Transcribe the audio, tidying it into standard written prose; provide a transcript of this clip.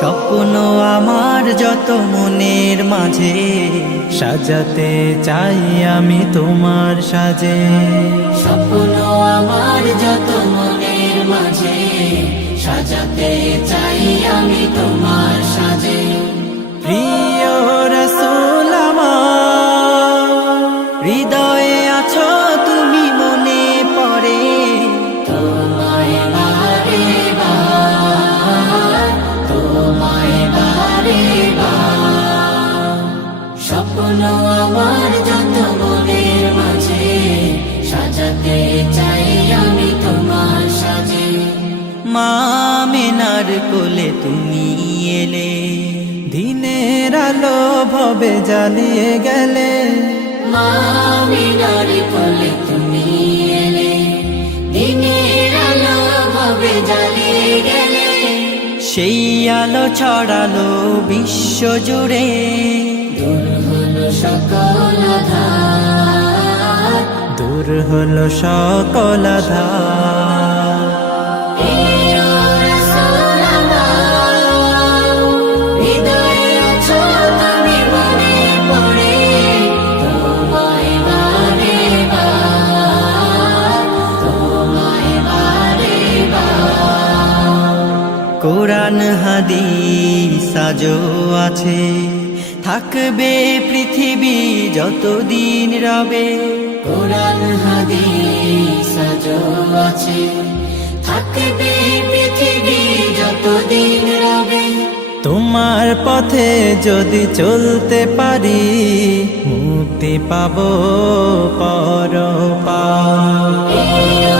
স্বপ্ন আমার যত মনের মাঝে সাজাতে চাই আমি তোমার সাজে। স্বপ্ন আমার যত মনের মাঝে সাজাতে চাই আমি তোমার সাজে। প্রিয় রাসূল আমার, হৃদয়ে আছো তুমি, মনে পড়ে তোমায় বারে বার, তোমায় বারে বার। স্বপ্ন আমার যত মনের মাঝে সাজাতে চাই আমি তোমার সাজে। মা আমিনার কোলে তুমি এলে, দিনের আলো ভবে জ্বালিয়ে গেলে। মা আমিনার কোলে তুমি এলে, দিনের আলো ভাবে জ্বালিয়ে গেলে। সেই আলো ছড়ালো বিশ্ব জুড়ে, দূর হলো সকল আঁধার, দূর হলো সকল আঁধার। প্রিয় রাসূল আমার, হৃদয়ে আছো তুমি, মনে পড়ে তোমায় বারে বার, তোমায় বারে বার। কোরআন হাদিস আজও আছে, থাকবে পৃথিবী যতদিন রবে। কোরআন হাদিস আজও আছে, থাকবে পৃথিবী যতদিন রবে। তোমার পথে যদি চলতে পারি, মুক্তি পাবো পরপার। প্রিয়